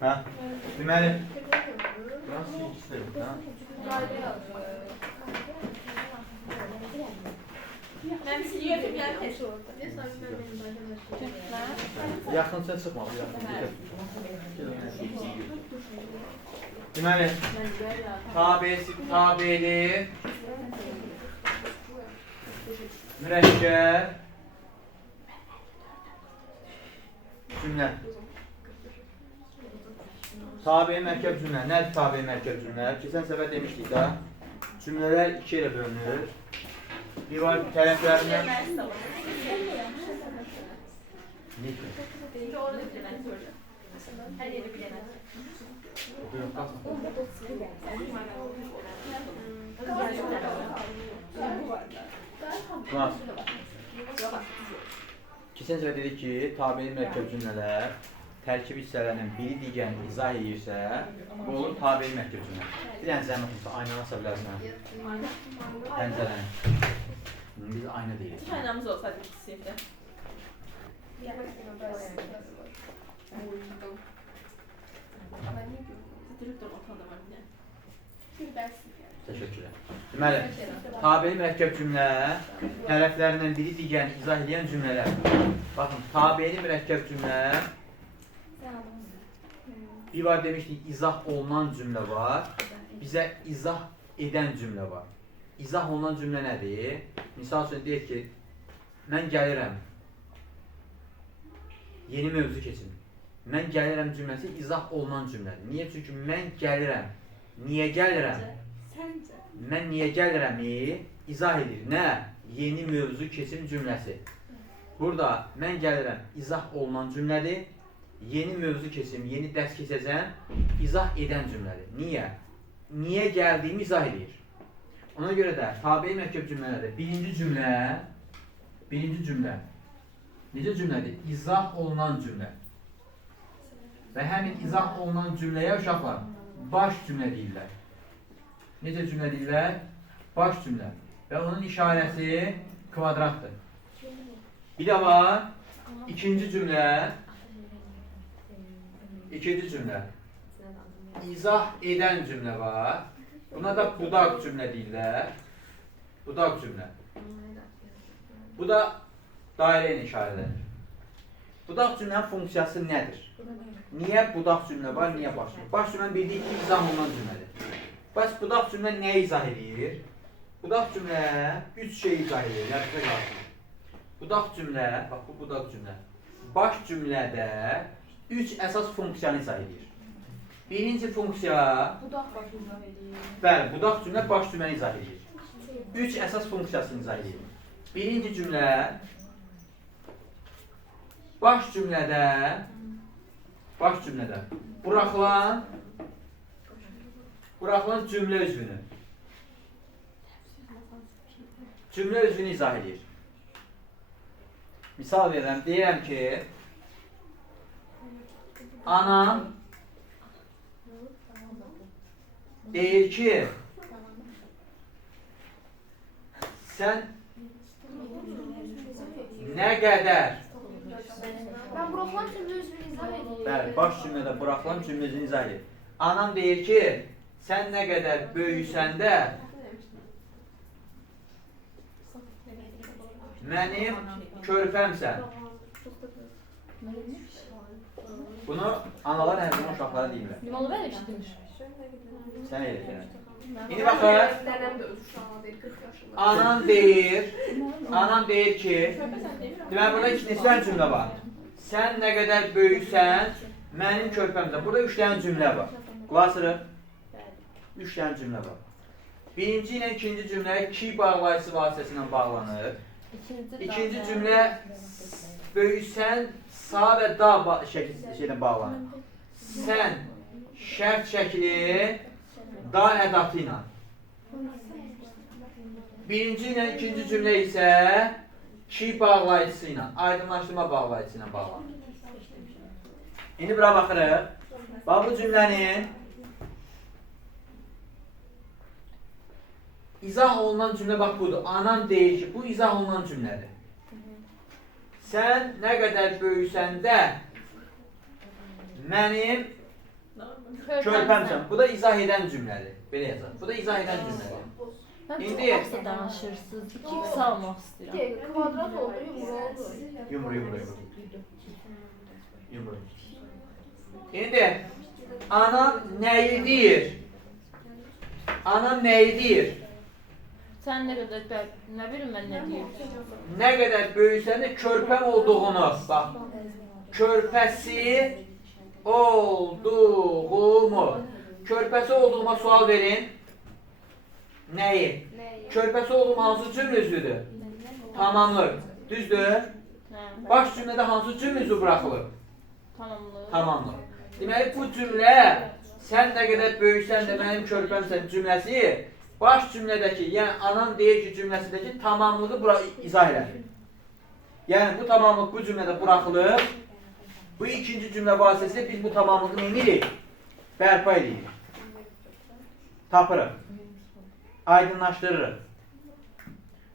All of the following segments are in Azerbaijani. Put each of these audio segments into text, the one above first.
Ha? Deməli. Nasıl ikisi? Ha? Ben siliyorum yani. Yaxın sen çıxma. Deməli, tabeli, mürəkkəb, cümlə. Tabi mərkəb cümlə. Nədir tabi mərkəb cümlə? Keçən səfər demişdik da, cümlələr iki ilə bölünür. Bir var tərəflərindən... Ne ki? Her yeri bilemez. Keçən səfər dedik ki, tabi mərkəb cümlələr tərkib hissələrinin biri digərini izah edirsə, bu olur tabi mərkəb cümlə. Bir dənə zəhmət olsa aynanı asa bilərsən. Pəncərəni. Biz ayna deyirik. Hiç aynamız olsaydı ikisiydi. Direktör ortada var bir de. Təşəkkürlər. Deməli, tabi mürəkkəb cümlə tərəflərindən biri digərini izah edən cümlələr. Baxın, tabi mürəkkəb cümlə bir var demişdik, izah olunan cümlə var, bizə izah edən cümlə var. İzah olunan cümlə nədir? Misal üçün deyək ki, mən gəlirəm. Yeni mövzu keçin. Mən gəlirəm cümləsi izah olunan cümlədir. Niyə? Çünki mən gəlirəm. Niyə gəlirəm? Mən niyə gəlirəmi izah edir. Nə? Yeni mövzu keçin cümləsi. Burada mən gəlirəm izah olunan cümlədir. Yeni mövzu keçim, yeni dərs keçəcəm, izah edən cümlədir. Niyə? Niyə gəldiyimi izah edir. Ona görə də tabi mərkəb cümlələrdə birinci cümlə necə cümlədir? İzah olunan cümlə. Və həmin izah olunan cümləyə uşaqlar baş cümlə deyirlər. Necə cümlə deyirlər? Baş cümlə. Və onun işarəsi kvadratdır. Bir də var, ikinci cümlə. İzah edən cümlə var. Buna da budaq cümlə deyirlər. Budaq cümlə. Bu da dairə ilə işarələnir. Budaq cümlənin funksiyası nədir? Niyə budaq cümlə var, niyə baş cümlə? Baş cümlənin bildiyi ki, izah olunan cümlədir. Bəs budaq cümlə nəyə izah edir? Budaq cümlə üç şey izah edir. Yadda qalsın. Budaq cümlə, bax bu budaq cümlə. Baş cümlədə üç əsas funksiyanı izah edir. Birinci funksiya... Budaq baş izah edir. Bəli, budaq cümlə baş cümləni izah edir. Üç əsas funksiyasını izah edir. Birinci cümlə baş cümlədə buraxılan cümlə üzvünü izah edir. Misal verirəm, deyirəm ki anam deyir ki sən nə qədər Ben buraxılan cümlə üzvünü izah edeyim. bəli, baş cümlədə buraxılan cümlə üzvünü izah edir. Anam deyir ki sən nə qədər böyüsəndə mənim körpəmsən. Bunu analar hər zaman uşaqlara deyirlər. Limonlu ben eşitmiş. Sən elə deyirəm. İndi baxın. Anam deyir ki, deməli burada iki neçə cümlə var. Sən nə qədər böyüksən, mənim körpəmsən. Burada üç dənə cümlə var. Qulaq asırıq. Üç dənə cümlə var. Birinci ilə ikinci cümlə ki bağlayıcısı vasitəsilə bağlanır. İkinci cümlə böyüksən, sağ və da şəkildə bağlanır. Sən şərt şəkli da ədatı ilə. Birinci ilə ikinci cümlə isə ki bağlayıcısı ilə, aydınlaşdırma bağlayıcısı ilə bağlanır. İndi bura baxırıq. Bax bu cümlənin izah olunan cümlə bax budur. Anam deyir ki, bu izah olunan cümlədir. sən nə qədər böyüsən də mənim körpəmsən. Bu da izah edən cümlədir. Belə yazaq. Bu da izah edən cümlədir. Ben İndi- çok az da danışırsınız. 2x almak istiyorum. Kvadrat oldu, yumru oldu. Yumru. İndi anam nəyi deyir? Anam nəyi deyir? Sen ne kadar ne bileyim ben ne diyeyim. Nə qədər böyüsən də körpəm olduğunu, bax. Körpəsi olduğumu. Körpəsi olduğuma sual verin. Nəyi? Körpəsi olduğum hansı cümlə üzvüdür? Tamamlıq. Düzdür? He, Baş cümlədə hansı cümlə üzvü buraxılır? tamamlı. Tamamlıq. Deməli bu cümlə sən nə qədər böyüksən də mənim körpəmsən cümləsi baş cümlədəki, yəni anam deyir ki cümləsindəki tamamlığı bura izah edir. Yəni bu tamamlıq bu cümlədə buraxılır. Bu ikinci cümlə vasitəsilə biz bu tamamlığı nə edirik? Bərpa edirik. Tapırıq. Aydınlaşdırırıq.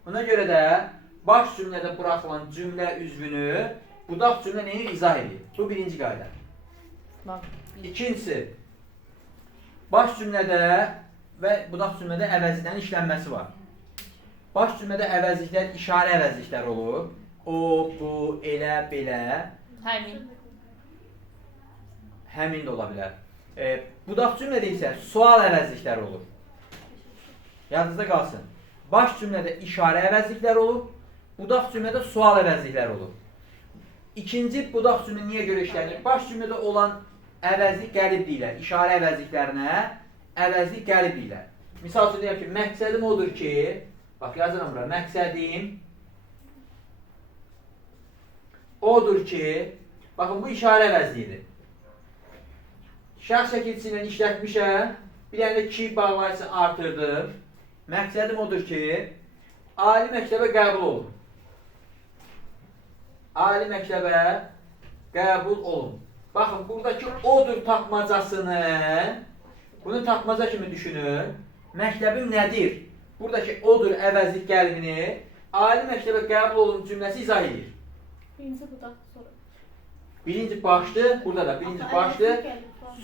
Buna görə də baş cümlədə buraxılan cümlə üzvünü budaq cümlə nəyi izah edir? Bu birinci qayda. Bak. İkincisi, baş cümlədə və budaq cümlədə əvəzliklərin işlənməsi var. Baş cümlədə əvəzliklər işarə əvəzliklər olur. O, bu, elə, belə. Həmin. Həmin də ola bilər. Budaq cümlədə isə sual əvəzlikləri olur. Yadınızda qalsın. Baş cümlədə işarə əvəzlikləri olur. Budaq cümlədə sual əvəzlikləri olur. İkinci budaq cümlə niyə görə işlənir? Baş cümlədə olan əvəzlik qəlib deyilər. İşarə əvəzliklərinə əvəzlik qəlib deyilər. Misal üçün deyəm ki, məqsədim odur ki, bax yazıram bura, məqsədim odur ki, baxın bu işarə əvəzliyidir. Şəxs şəkilçisi ilə işlətmişəm, bir dənə də ki bağlayıcısı artırdım. Məqsədim odur ki, ali məktəbə qəbul olun. Ali məktəbə qəbul olun. Baxın, buradakı odur tapmacasını, bunu tapmaca kimi düşünün. Məktəbim nədir? Buradakı odur əvəzlik qəlbini, ali məktəbə qəbul olun cümləsi izah edir. Birinci budak sonra. Birinci başdı, burada da birinci başdı,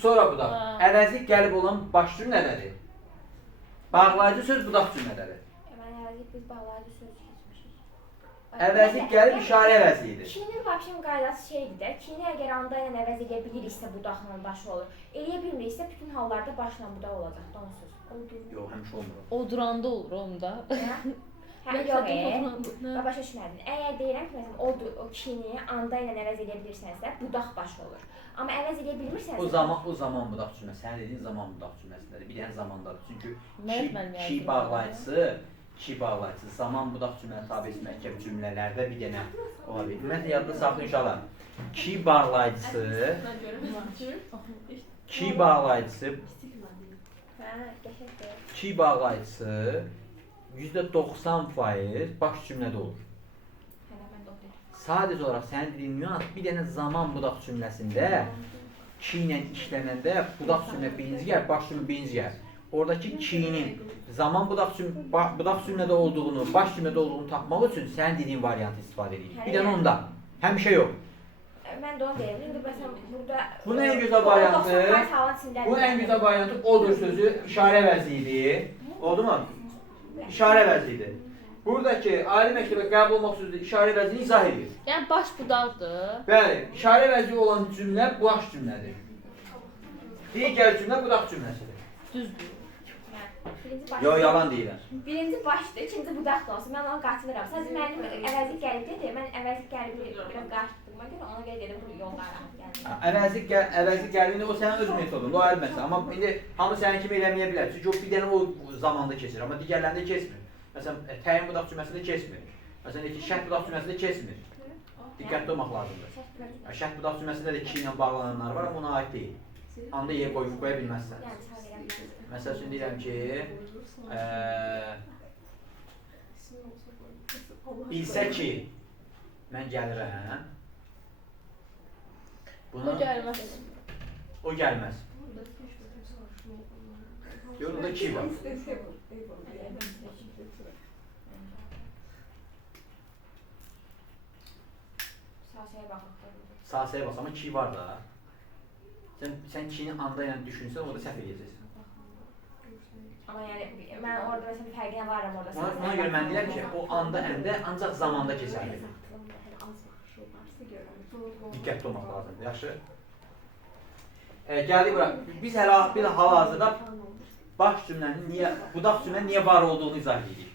sonra budaq. Əvəzlik qəlib olan baş cümlədədir. Bağlayıcı söz budaq cümlədədir. Ben herhalde biz bağlayıcı söz geçmişiz. Əvəzlik qəlib işarə əvəzliyidir. Kinin başım qaydası şeydir də, kini əgər anda ilə əvəz edə biliriksə budaqla başı olur. Eləyə bilmiriksə bütün hallarda başla budaq olacaq, donsuz. Yox, həmişə olmur. O duranda olur onda. Hə, yox, başa düşmədin. Əgər deyirəm ki, məsələn, o kini anda ilə əvəz edə bilirsənsə, budaq başı olur. Amma əvəz edə bilmirsənsə... O zaman budaq cümləsi, sən dediyin zaman budaq cümləsindədir. Bir dənə zamandadır. Çünki ki bağlayıcısı, zaman budaq cümlə tabiisi mərkəb cümlələrdə bir dənə ola bilir. Ümumiyyətlə, yadda saxlayın uşaqlar. Ki bağlayıcısı %90% baş cümlədə olur. Sadəcə olaraq sənin dediyin nüans bir dənə zaman budaq cümləsində ki ilə işlənəndə budaq cümlə birinci gəlir, baş cümlə birinci gəlir. Oradakı kinin zaman budaq cümlədə olduğunu, baş cümlədə olduğunu tapmaq üçün sənin dediyin variantı istifadə edirik. Bir dənə onda. Həmişə yox. Mən də onu deyirəm. İndi məsələn burada... Bunun ən gözəl variantı, odur sözü işarə əvəzliyidir. Oldu mu? İşarə əvəzliyidir. Buradakı ali məktəbə qəbul olmaq sözü işarə əvəzliyini izah edir. Yəni baş budaqdır. Bəli, işarə əvəzliyi olan cümlə baş cümlədir. Digər cümlə budaq cümləsidir. Düzdür. Yox, yalan deyirəm. Birinci başdır, ikinci budaq da olsun. Mən ona qatılıram. Sadəcə mənim əvəzlik gəlibdir. Mən əvəzlik gəlibi biraz qarşıdığıma görə ona görə dedim bu yollara gəldim. Əvəzlik gəliyində o sənin öz metodun, o ayrı məsələ. Amma indi hamı sənin kimi eləməyə bilər. Çünki o bir dənə o zamanda keçir, amma digərlərində keçmir. Məsələn, təyin budaq cümləsində keçmir. Məsələn, şərt budaq cümləsində keçmir. Diqqətli olmaq lazımdır. Şərt budaq cümləsində də ki ilə bağlananlar var, amma ona aid deyil. Anda yer qoya bilməzsən. Məsəl üçün deyirəm ki, bilsə ki, mən gəlirəm, Bu gəlməz. o gəlməz. Yolunda ki var. Sahəyə baxıb. Sahəyə bas, amma ki var da. Sən kini anda ilə düşünsən, orada səhv edəcəksən. Amma yəni mən orada məsələn fərqinə varım orada. Ona görə mən deyirəm ki, o anda əndə ancaq zamanda keçərli. Diqqətli olmaq lazımdır, yaxşı? Gəldik bura. Biz hələ bir hal-hazırda baş cümlənin niyə, budaq cümlənin niyə var olduğunu izah edirik.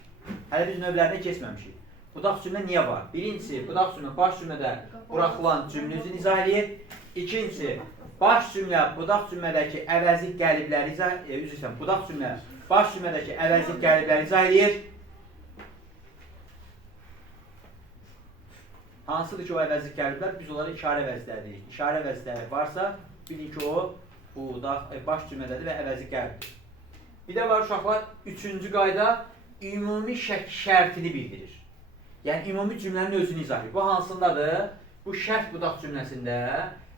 Hələ biz növlərinə keçməmişik. Budaq cümlə niyə var? Birincisi, budaq cümlə baş cümlədə buraxılan cümlə üzrünü izah edir. İkincisi, baş cümlə budaq cümlədəki əvəzlik qəlibləri budaq cümlə baş cümlədəki əvəzlik qəlibləri izah edir. Hansıdır ki, o əvəzlik qəliblər? Biz onları işarə əvəzləri deyirik. İşarə əvəzləri varsa, bilin ki, o baş cümlədədir və əvəzlik qəlibdir. Bir də var uşaqlar, üçüncü qayda ümumi şərtini bildirir. Yəni, ümumi cümlənin özünü izah edir. Bu hansındadır? Bu şərt budaq cümləsində,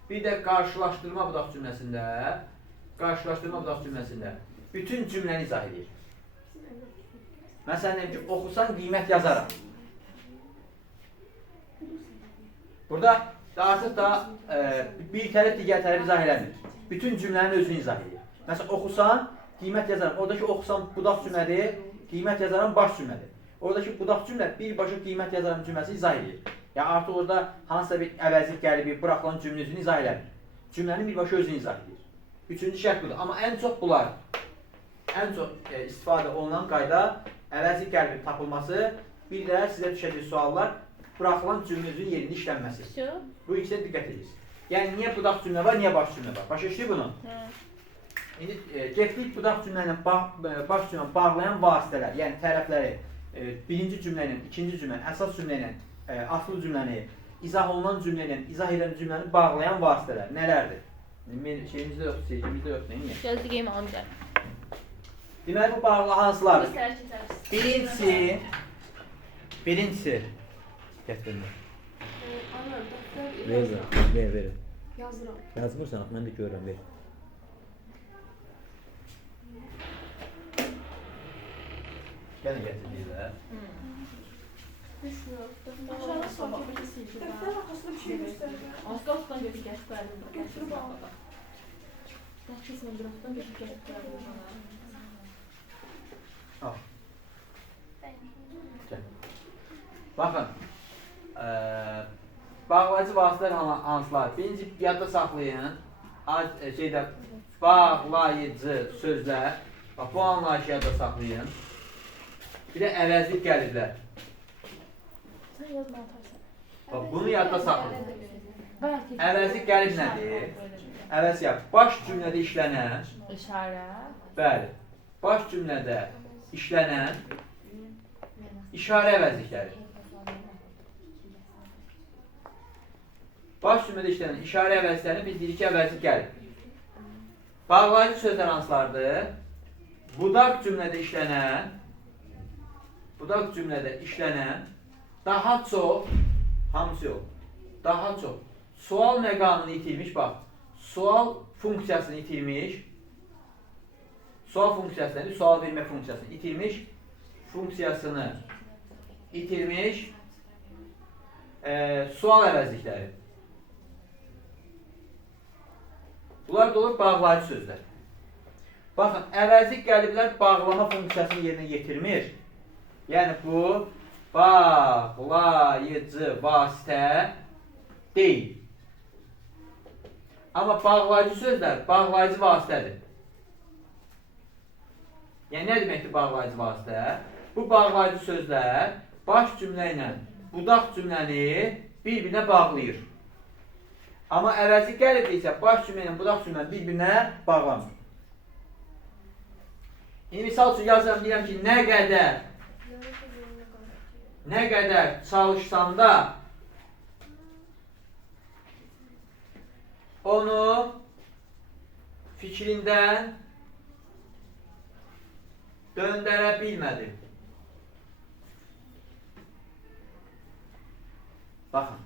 bir də qarşılaşdırma budaq cümləsində bütün cümləni izah edir. Məsələn, deyim ki, oxusan qiymət yazaram. Burada artıq da bir tərəf digər tərəf izah eləmir. Bütün cümlənin özünü izah edir. Məsələn, oxusan qiymət yazaram. Oradakı oxusan budaq cümlədir, qiymət yazaram baş cümlədir. Oradakı budaq cümlə birbaşa qiymət yazaram cümləsi izah edir. Yəni artıq orada hansısa bir əvəzlik qəlibi buraxılan cümlə özünü izah eləmir. Cümlənin birbaşa özünü izah edir. Üçüncü şərt budur. Amma ən çox bunlar, ən çox istifadə olunan qayda əvəzlik qəlibi tapılması, bir də sizə düşəcək suallar buraxılan cümlə özünün yerində işlənməsi. Bu ikisinə diqqət edirsiniz. Yəni niyə budaq cümlə var, niyə baş cümlə var? Başa düşdük bunu? İndi getdik budaq cümlə ilə baş cümlə bağlayan vasitələr, yəni tərəfləri birinci cümlə ilə, ikinci cümlə, əsas cümlə ilə, asıl cümləni, izah olunan cümlə ilə, izah edən cümləni bağlayan vasitələr nələrdir? Şeyimizdə yoxdur, seyircimizdə yoxdur, niyə? Gözlü qeym almışlar. Deməli, bu bağlı hansılardır? Birincisi, gətirindir. Ver. Yazıram. Yazmırsan, mən də görürəm, ver. Gəlin gətirdiklər. Aşağıda sohbet edilsin. Dəftər arxasında bir şey göstərir. Aslan götür gəlib gəldim. Götürüb al. Dəqiqən buraxdan götür gəlib gəldim. Al. Baxın, bağlayıcı vasitələr hansılar? Birinci, yadda saxlayın, bağlayıcı sözlər, bu anlayışı yadda saxlayın. Bir də əvəzlik gəlirlər. Sən yazma atarsan. Bunu yadda saxlayın. Əvəzlik gəlib nədir? Əvəz yap. Baş cümlədə işlənən, İşarə. bəli, baş cümlədə işlənən işarə əvəzlikləri. Baş cümlədə işlənən işarə əvəzliklərini biz deyirik ki, əvəzlik gəlir. Bağlayıcı sözlər hansılardır? Budaq cümlədə işlənən daha çox, hamısı yox, daha çox sual məqamını itirmiş, bax, sual funksiyasını itirmiş, sual funksiyasını, sual vermə funksiyasını itirmiş, sual əvəzlikləri. Bunlar da olur bağlayıcı sözlər. Baxın, əvəzlik gəliblər bağlama funksiyasını yerinə yetirmir. Yəni bu, bağlayıcı vasitə deyil. Amma bağlayıcı sözlər bağlayıcı vasitədir. Yəni, nə deməkdir bağlayıcı vasitə? Bu bağlayıcı sözlər baş cümlə ilə budaq cümləni bir-birinə bağlayır. Amma əvəzlik gəlibdir isə baş cümlə ilə budaq cümləni bir-birinə bağlamır. İndi misal üçün yazıram, deyirəm ki, nə qədər çalışsam da onu fikrindən döndərə bilmədim. Baxın,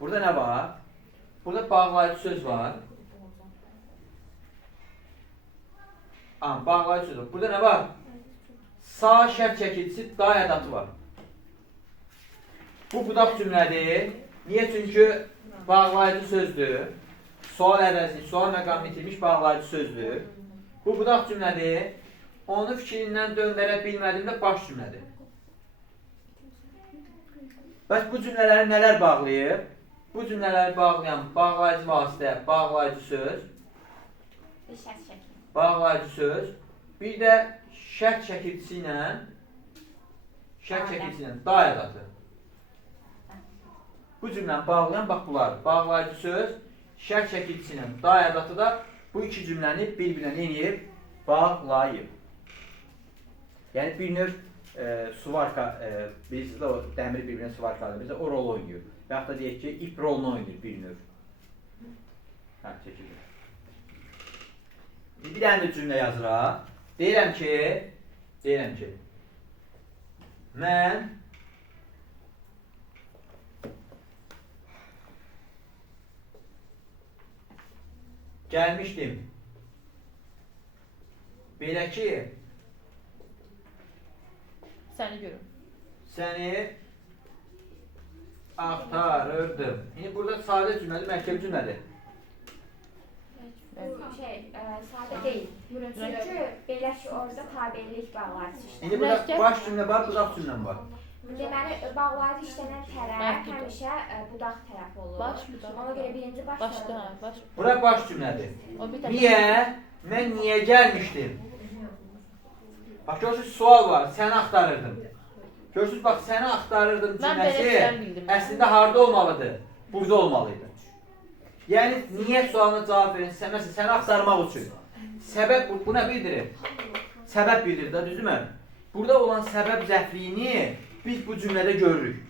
burada nə var? Burada bağlayıcı söz var. Bağlayıcı söz var. Burada nə var? Sağ şərt çəkilisi day ədatı var. Bu budaq cümlədir. Niyə? Çünki bağlayıcı sözdür. Sual əvəzi, sual məqamı itirmiş bağlayıcı sözdür. Bu budaq cümlədir. Onu fikrindən döndərə bilmədiyimdə baş cümlədir. Bəs bu cümlələri nələr bağlayır? Bu cümlələri bağlayan bağlayıcı vasitə, bağlayıcı söz, Bir şərt şəkli. bağlayıcı söz, bir də şərt çəkiltisi ilə da ədatı. Bu cümləni bağlayan bax bunlar. Bağlayıcı söz, şərt çəkiltisi ilə da ədatı da bu iki cümləni bir-birinə nə edib? Bağlayıb. Yəni bir növ suvarka, bilirsiniz də o dəmir bir-birinə suvarkadır. Bizə o rol oynayır. Və yaxud da deyək ki, ip rolunu oynayır bir növ. Hə, çəkilir. Bir dənə də cümlə yazıraq. Deyirəm ki, mən gəlmişdim. Belə ki, Səni görüm. səni axtarırdım. İndi burada sadə cümlədir, mərkəbi cümlədir. Sadə deyil. Çünki belə ki, orada tabelilik bağlayıcı işlənir. İndi burada baş cümlə var, budaq cümlə var. Deməli, bağlayıcı işlənən tərəf həmişə budaq tərəf olur. Baş budaq. Ona görə birinci baş Başda, sonra. baş. Bura baş cümlədir. O bir tane. Niyə? Mən niyə gəlmişdim? Bax, görürsünüz, sual var, səni axtarırdım. Görürsünüz, bax, səni axtarırdım Mən belə cümləsi fikir bildim. əslində harda olmalıdır? Burada olmalıydı. Yəni, niyə sualına cavab verin? Məsələn, səni axtarmaq üçün. Səbəb, bu nə bildirir? Səbəb bildirir də, düzdürmü? Burada olan səbəb zəfliyini biz bu cümlədə görürük.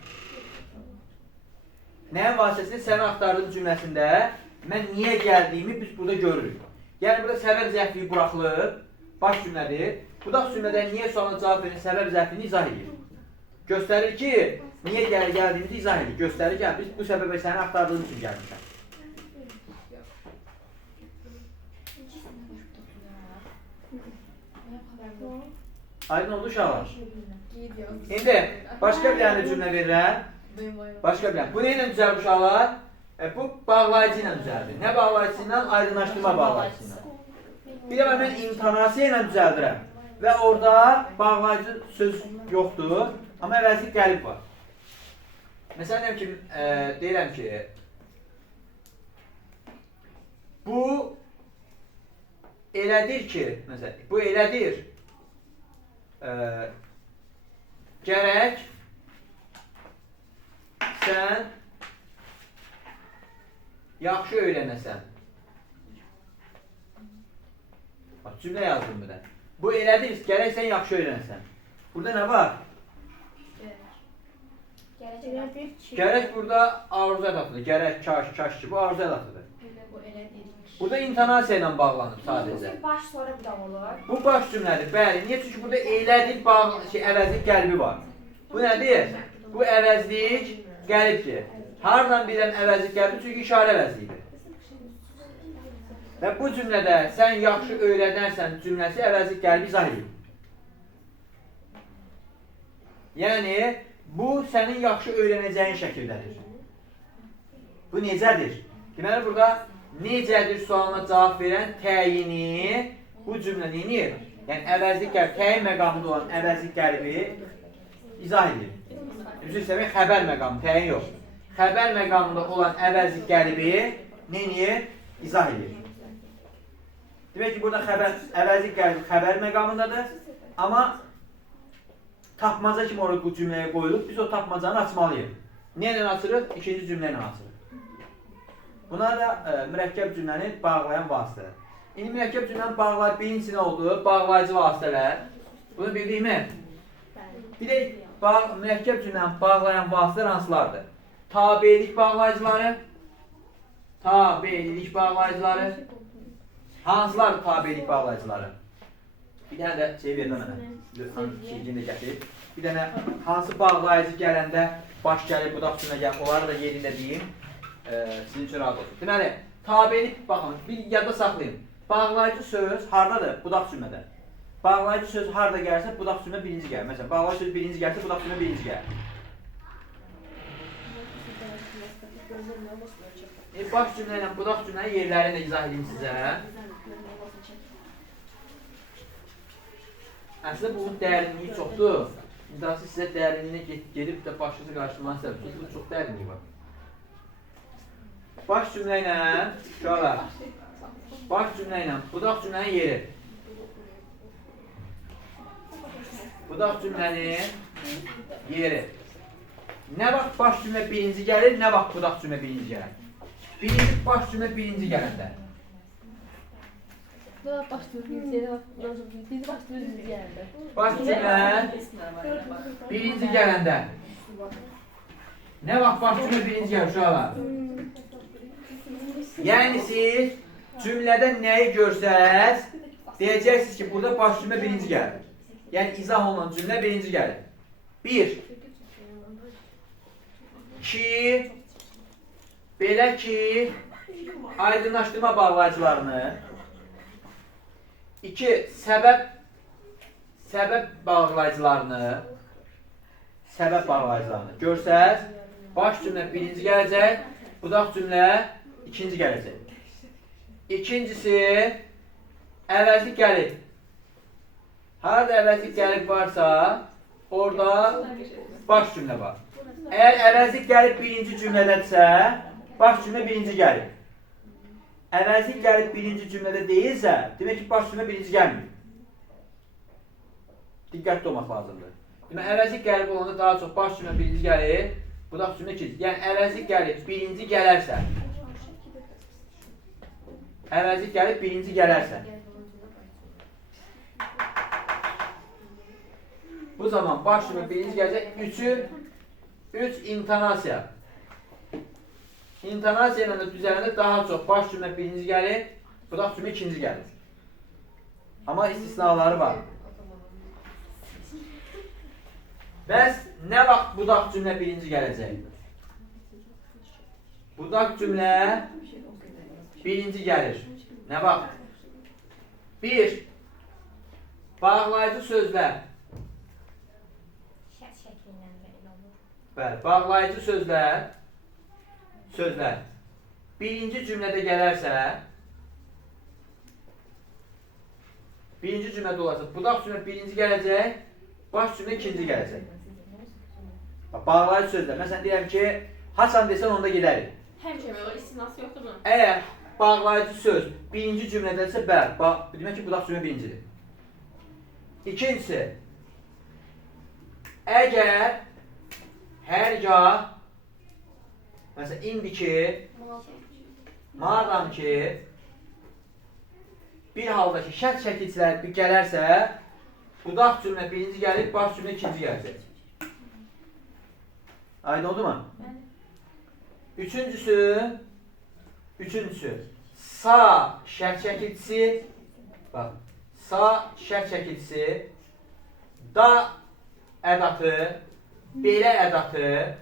Nəyin vasitəsində səni axtardığım cümləsində mən niyə gəldiyimi biz burada görürük. Yəni, burada səbəb zəfliyi buraxılıb, baş cümlədir. Budaq cümlədə niyə sualına cavab verin, səbəb zəfliyini izah edir. Göstərir ki, niyə gəldiyimizi izah edir. Göstərir ki, biz bu səbəbə səni axtardığım üçün gəlmişəm. Aydın oldu uşaqlar. İndi başqa bir dənə cümlə verirəm. Başqa bir dənə. Bu nə ilə düzəlir uşaqlar? Bu bağlayıcı ilə düzəldir. Nə bağlayıcı ilə? Aydınlaşdırma bağlayıcı ilə. Bir də mən intonasiya ilə düzəldirəm. Və orada bağlayıcı söz yoxdur. Amma əvəzli qəlib var. Məsələn deyirəm ki, bu elədir ki, məsələn, bu elədir. Gərək sən yaxşı öyrənəsən. Bax, cümlə yazdım bir də. Bu elədir, gərək sən yaxşı öyrənəsən. Burada nə var? Gərək burada arzu ədatıdır. Gərək, kaş ki, bu arzu ədatıdır. Burada intonasiya ilə bağlanır sadəcə. Baş sonra budaq olur. Bu baş cümlədir, bəli. Niyə? Çünki burada eylədik, əvəzlik qəlbi var. Bu nədir? Bu əvəzlik qəlibdir. Hardan bilən əvəzlik qəlbi? Çünki işarə əvəzliyidir. Və bu cümlədə sən yaxşı öyrənərsən cümləsi əvəzlik qəlbi izah edir. Yəni, bu sənin yaxşı öyrənəcəyin şəkildədir. Bu necədir? Deməli, burada necədir sualına cavab verən təyini bu cümlə neyini? Yəni, əvəzlik qəlbi, təyin məqamında olan əvəzlik qəlbi izah edir. Üzr istəmək, xəbər məqamı, təyin yox. Xəbər məqamında olan əvəzlik qəlbi neyini? İzah edir. Demək ki, burada əvəzlik qəlbi xəbər məqamındadır. Amma tapmaca kimi orada bu cümləyə qoyulub, biz o tapmacanı açmalıyıq. Nə ilə açırıq? İkinci cümlə ilə açırıq. Buna da mürəkkəb cümləni bağlayan vasitələr. İndi mürəkkəb cümləni bağlayıb birincisi nə oldu? Bağlayıcı vasitələr. Bunu bildik mi? Bir də mürəkkəb cümləni bağlayan vasitələr hansılardır? Tabelik bağlayıcıları. Tabelik bağlayıcıları. Hansılardır tabelik bağlayıcıları? Bir dənə də şey vermə mənə. Şeycini də gətirib. Bir dənə hansı bağlayıcı gələndə baş gəlir, budaq cümlə gəlir. Onları da yerində deyim. Sizin üçün razı olsun. Deməli, tabelik, baxın, bir yadda saxlayın. Bağlayıcı söz haradadır? Budaq cümlədə. Bağlayıcı söz harada gəlirsə, budaq cümlə birinci gəlir. Məsələn, bağlayıcı söz birinci gəlirsə, budaq cümlə birinci gəlir. Baş cümlə ilə budaq cümlənin yerlərini də izah edeyim sizə. Əslində bunun dərinliyi çoxdur. İndi sizə dərinliyinə gedib də başınızı qarşılamanı istəyir. Bunun çox dərinliyi var. Baş cümlə ilə, uşaqlar, baş cümlə ilə budaq cümlənin yeri. Budaq cümlənin yeri. Nə vaxt baş cümlə birinci gəlir, nə vaxt budaq cümlə birinci gəlir? Birinci baş cümlə birinci gələndə. Baş cümlə Baş cümlə birinci gələndə. Nə vaxt baş cümlə birinci gəlir uşaqlar? Yəni siz cümlədə nəyi görsəz, deyəcəksiniz ki, burada baş cümlə birinci gəlir. Yəni izah olunan cümlə birinci gəlir. 1 2 belə ki, aydınlaşdırma bağlayıcılarını 2 səbəb bağlayıcılarını görsəz, baş cümlə birinci gələcək, budaq cümlə ikinci gələcək. İkincisi, əvəzlik gəlib. Harada əvəzlik gəlib varsa, orada baş cümlə var. Əgər əvəzlik gəlib birinci cümlədədirsə, baş cümlə birinci gəlir. Əvəzlik gəlib birinci cümlədə deyilsə, demək ki, baş cümlə birinci gəlmir. Diqqətli olmaq lazımdır. Demək, əvəzlik gəlib olanda daha çox baş cümlə birinci gəlir, budaq cümlə ikinci. Yəni, əvəzlik gəlib birinci gələrsə, bu zaman baş cümlə birinci gələcək. 3 intonasiya. İntonasiya ilə də düzələndə daha çox baş cümlə birinci gəlir, budaq cümlə ikinci gəlir. Amma istisnaları var. Bəs nə vaxt budaq cümlə birinci gələcək? Budaq cümlə birinci gəlir. Nə vaxt? 1 bağlayıcı sözlər. Bəli, bağlayıcı sözlər birinci cümlədə gələrsə, birinci cümlədə olacaq, budaq cümlə birinci gələcək, baş cümlə ikinci gələcək. Bağlayıcı sözlər, məsələn deyirəm ki, haçan desən onda gedərik. Həmişə o istinası yoxdur mu? Əgər bağlayıcı söz birinci cümlədədirsə, bəli, demək ki, budaq cümlə birincidir. İkincisi, əgər hərgah, məsələn, indiki, madam ki, bir haldakı şərt şəkilçilər gələrsə, budaq cümlə birinci gəlib, baş cümlə ikinci gələcək. Aydın oldu mu? Üçüncüsü, sa şərt şəkilçisi, bax, sa şərt şəkilçisi, da ədatı, belə ədatı,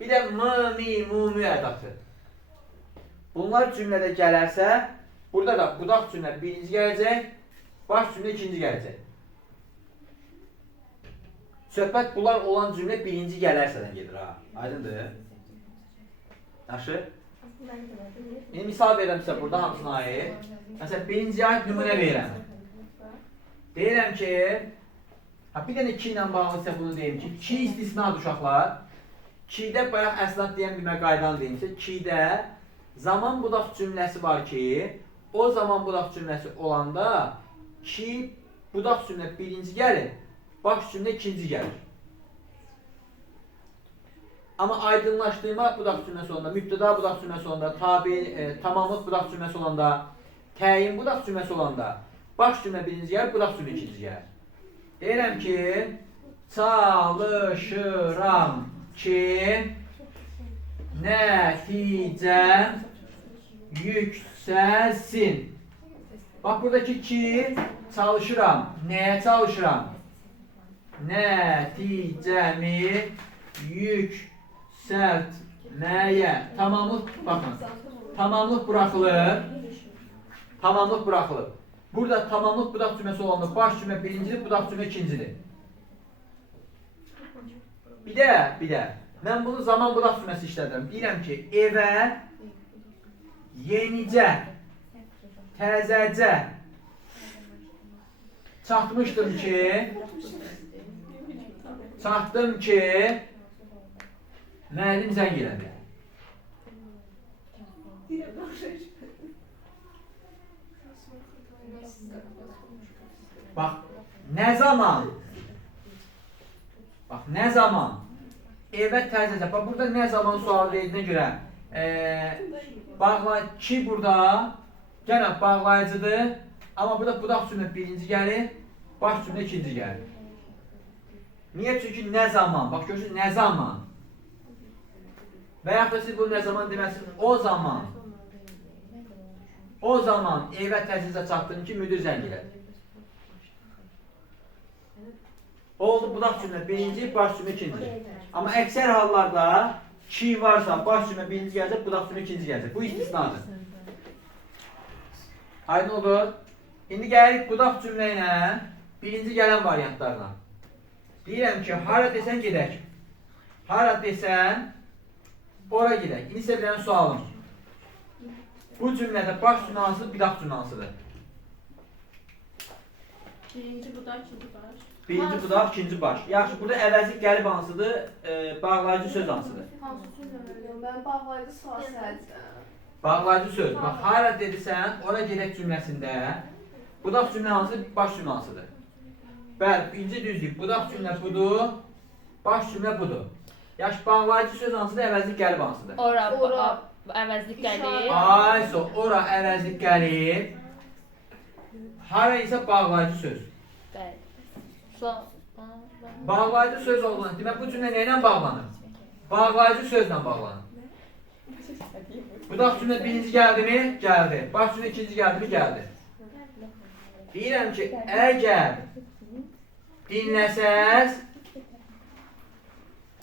bir də mü ədatı. Bunlar cümlədə gələrsə, burada da budaq cümlə birinci gələcək, baş cümlə ikinci gələcək. Söhbət bunlar olan cümlə birinci gələrsədən gedir ha. Aydındır? Yaxşı? Misal verirəm sizə burada hamısına aid. Məsələn, birinciyə aid nümunə verirəm. Deyirəm ki, bir dənə 2 ilə bağlı sizə bunu deyim ki, 2 istisnadır uşaqlar. 2-də bayaq əsnad deyən bir qaydanı deyim ki, 2-də zaman budaq cümləsi var ki, o zaman budaq cümləsi olanda 2 budaq cümlə birinci gəlir, baş cümlə ikinci gəlir. Amma aydınlaşdırma budaq cümləsi olanda, mübtəda budaq cümləsi olanda, tamamlıq budaq cümləsi olanda, təyin budaq cümləsi olanda, baş cümlə birinci gəlir, budaq cümlə ikinci gəlir. Deyirəm ki, çalışıram ki, nəticəm yüksəlsin. Bax, buradakı ki, çalışıram. Nəyə çalışıram? Nəticəmi yüksəltməyə. Tamamlıq, baxın, tamamlıq buraxılır. Tamamlıq buraxılır. Burada tamamlıq budaq cümləsi olanda baş cümlə birincidir, budaq cümlə ikincidir. Bir də, Mən bunu zaman budaq cümləsi işlədirəm. Deyirəm ki, evə yenicə, təzəcə çatdım ki, müəllim zəng elədi. Bax, nə zaman evə təzəcə, bax, burada nə zaman sual verdiyinə görə bağlayıcı burada gənə bağlayıcıdır, amma burada budaq cümlə birinci gəlir, baş cümlə ikinci gəlir. Niyə? Çünki nə zaman, bax görürsünüz, nə zaman və yaxud da siz bu nə zaman deməsiniz, o zaman evə təzəcə çatdım ki, müdir zəng elədi. Oldu budaq cümlə birinci, baş cümlə ikinci. Amma əksər hallarda ki varsa, baş cümlə birinci gələcək, budaq cümlə ikinci gələcək. Bu istisnadır. Aydın olur. İndi gəlirik budaq cümlə ilə birinci gələn variantlarına. Deyirəm ki, hara desən gedək. Hara desən, ora gedək. İndi isə bir dənə sualım. Bu cümlədə baş cümlə hansıdır, budaq cümlə hansıdır? Birinci budaq, ikinci baş. Birinci budaq, ikinci baş. Yaxşı, burada əvəzlik gəlib hansıdır, bağlayıcı söz hansıdır? Hansı cümlə? Ben bağlayıcı sual səhəcəm. Bağlayıcı söz. Bax, hara dedisən, ora gedək cümləsində budaq cümlə hansıdır, baş cümlə hansıdır? Bəli, birinci düzdür. Budaq cümlə budur, baş cümlə budur. Yaxşı, bağlayıcı söz hansıdır, əvəzlik gəlib hansıdır? Ora əvəzlik gəlir. Ayso, ora əvəzlik gəlib. Hara isə bağlayıcı söz. Bəli. Bağlayıcı söz olduğunu, demək bu cümlə nə ilə bağlanır? Bağlayıcı sözlə bağlanır. Budaq cümlə birinci gəldi mi? Gəldi. Baş cümlə ikinci gəldi mi? Gəldi. Deyirəm ki, əgər dinləsəz,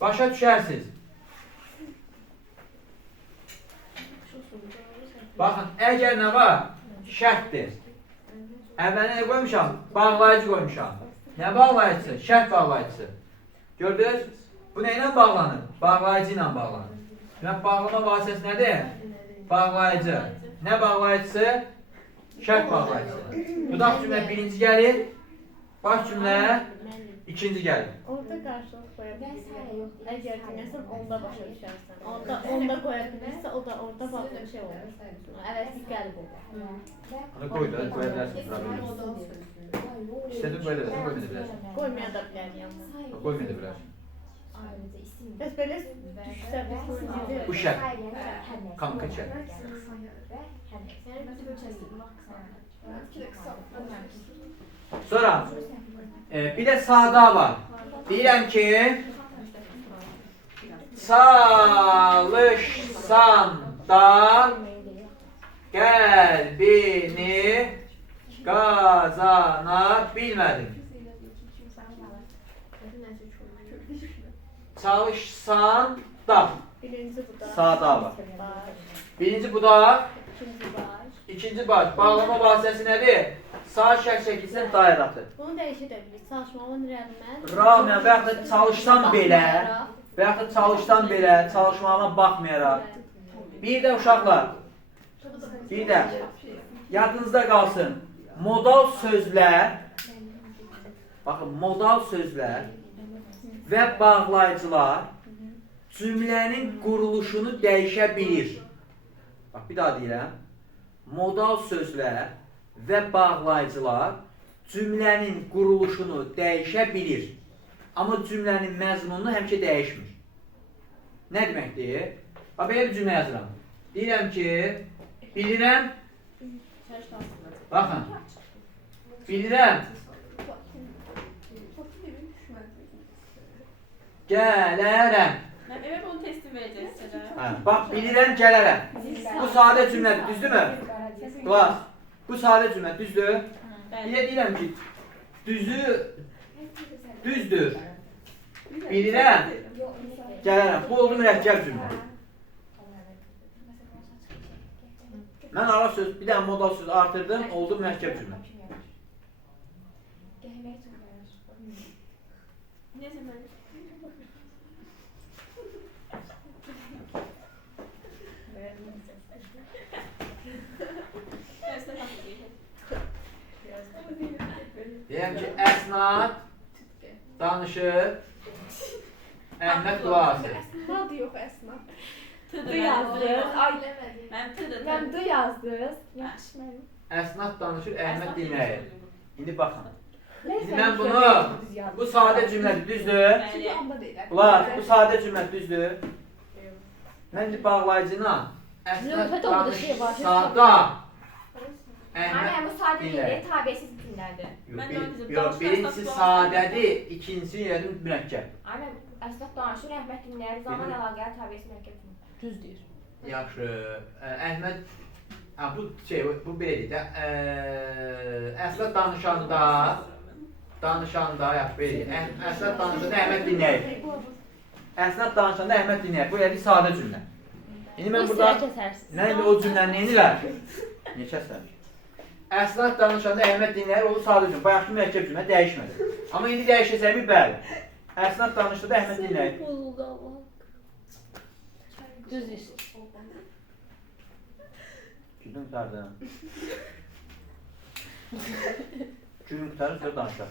başa düşərsiniz. Baxın, əgər nə var? Şərtdir. Əvvəlinə nə qoymuşam? Bağlayıcı qoymuşam. Nə bağlayıcısı? Şərt bağlayıcısı. Gördünüz? Bu nə ilə bağlanır? Bağlayıcı ilə bağlanır. Demək, bağlama vasitəsi nədir? Bağlayıcı. Nə bağlayıcısı? Şərt bağlayıcısı. Budaq cümlə birinci gəlir, baş cümlə ikinci gəlir. Orada qarşılıq qoya bilirsən. Əgər dinləsən, onda başa düşərsən. Onda qoya bilirsə, o da orada başqa bir şey olur. Əvəzlik gəlib olur. Onu qoy da, qoya bilərsin. İstədin qoya da bilərsin, qoymaya da bilərsin. Qoymaya da bilərəm. Qoymaya da bilərsin. Bəs belə düşsə biz Bu şərt. Konkret şərt. Sonra bir də sada var. Deyirəm ki, çalışsan da qəlbini qazana bilmədin. Çalışsan da. birinci budaq. Sada var. Baş, Birinci budaq, ikinci baş. ikinci baş. Bağlama vasitəsi nədir? Sağ şərt çəkilsin dairəti. Bunu dəyişə də bilir. Çalışmağın rəğmən. Rağmen və yaxud da çalışsan belə, və yaxud da çalışsan belə, çalışmağına baxmayaraq. Bir də uşaqlar, bir də yadınızda qalsın, modal sözlər, baxın, modal sözlər və bağlayıcılar cümlənin quruluşunu dəyişə bilir. Bax, bir daha deyirəm. Modal sözlər və bağlayıcılar cümlənin quruluşunu dəyişə bilir. Amma cümlənin məzmununu həmişə dəyişmir. Nə deməkdir? Bax, belə bir cümlə yazıram. Deyirəm ki, bilirəm, baxın, bilirəm, gələrəm. Evet, onu teslim vereceğiz size. Bax, bilirəm, gələrəm. Bu sadə cümlədir, düzdürmü? Qulaq, bu sadə cümlə, düzdür? Bir də deyirəm ki, düzdür. Bilirəm, gələrəm. Bu oldu mürəkkəb cümlə. Mən ara söz, bir dənə modal söz artırdım, oldu mürəkkəb cümlə. Ne zaman? Deyəm ki, Əsnad danışır, Əhməd qulaq asır. Adı yox Əsma. D yazdınız. Ay, Mən D yazdınız. Yaxşı mənim. Əsnad danışır, Əhməd dinləyir. İndi baxın. Nəysə, Mən bunu, bu sadə cümlədir, düzdür? Çünki anda deyil. Bunlar, bu sadə cümlə düzdür? Mən indi bağlayıcına Əsnad Növbət olmadı danışır, şey var. sada. Aynen Əhməd bu sadə dinləyir. deyil, tabesiz cümlədir. Yox, birincisi sadədir, ikincisi yedim mürəkkəb. Aynen Əsnad danışır, Əhməd dinləyir, zaman əlaqəli tabesiz mürəkkəb cümlə. Düz deyir. Yaxşı, Əhməd, bu şey, bu belədir də, Əsnad danışanda, yaxşı, belədir, Əsnad danışanda Əhməd dinləyir. Əsnad danışanda Əhməd dinləyir, bu yəni sadə cümlə. İndi mən burada, mən indi o cümləni neynilər? Niyə kəsləmiş? Əsnad danışanda Əhməd dinləyir, o sadə cümlə, bayaqki mürəkkəb cümlə dəyişmədi. Amma indi dəyişəcəyimi bəli. Əsnad danışanda Əhməd dinləyir. Düz deyir. Güldüm qurtardım. Gülüm qurtarır, sonra danışaq.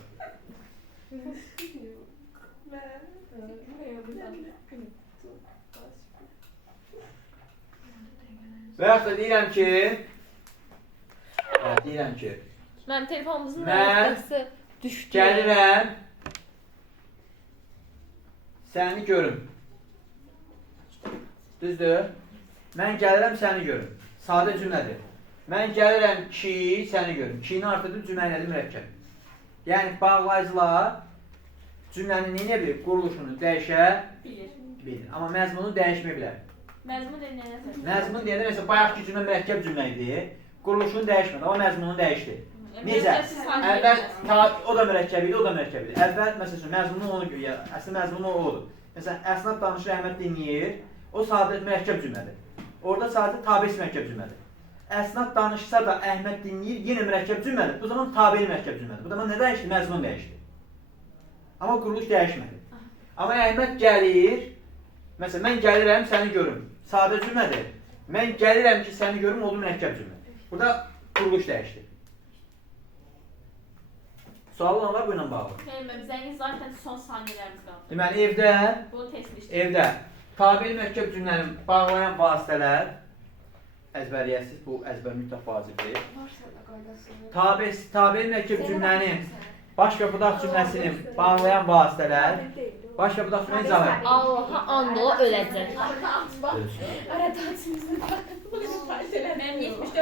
Və yaxud da deyirəm ki, Mənim telefonumuzun Mən nəticəsi düşdü. gəlirəm, səni görüm. Düzdür? Mən gəlirəm, səni görüm. Sadə cümlədir. Mən gəlirəm ki, səni görüm. Ki-ni artırdım, cümlələri mürəkkəb. Yəni, bağlayıcılar cümlənin neyə bilir? Quruluşunu dəyişə bilir. Amma məzmunu dəyişməyə bilər. Məzmun deyilən Məzmun deyəndə, məsələn, bayaqki cümlə mürəkkəb cümlə idi. Quruluşunu dəyişmədi, amma məzmununu dəyişdi. Necə? Əvvəl o da mürəkkəb idi, o da mürəkkəb idi. Əvvəl, məsələn, məzmunu onu görə, əslində məzmunu o odur. Məsələn, Əsnad danışır, Əhməd dinləyir. O sadə mürəkkəb cümlədir. Orada sadə tabesi mürəkkəb cümlədir. Əsnad danışsa da Əhməd dinləyir, yenə mürəkkəb cümlədir. Bu zaman tabeli mürəkkəb cümlədir. Bu zaman nə dəyişdi? Məzmun dəyişdi. Amma quruluş dəyişmədi. Amma Əhməd gəlir, məsələn, mən gəlirəm, səni görüm. Sadə cümlədir. Mən gəlirəm ki, səni görüm, oldu mürəkkəb cümlə. Burada quruluş dəyişdi. Sual olan var bu ilə bağlı. Bizənin zaten son saniyelərimiz qaldı. Deməli, Bunu testləşdik. evdə tabeli mürəkkəb cümləni bağlayan vasitələr əzbərləyəsiz, bu əzbər mütləq vacibdir. Tabeli mürəkkəb cümlənin baş və budaq cümləsini bağlayan vasitələr baş və budaq cümləni izah edir. Allaha and ola öləcək. Mənim 74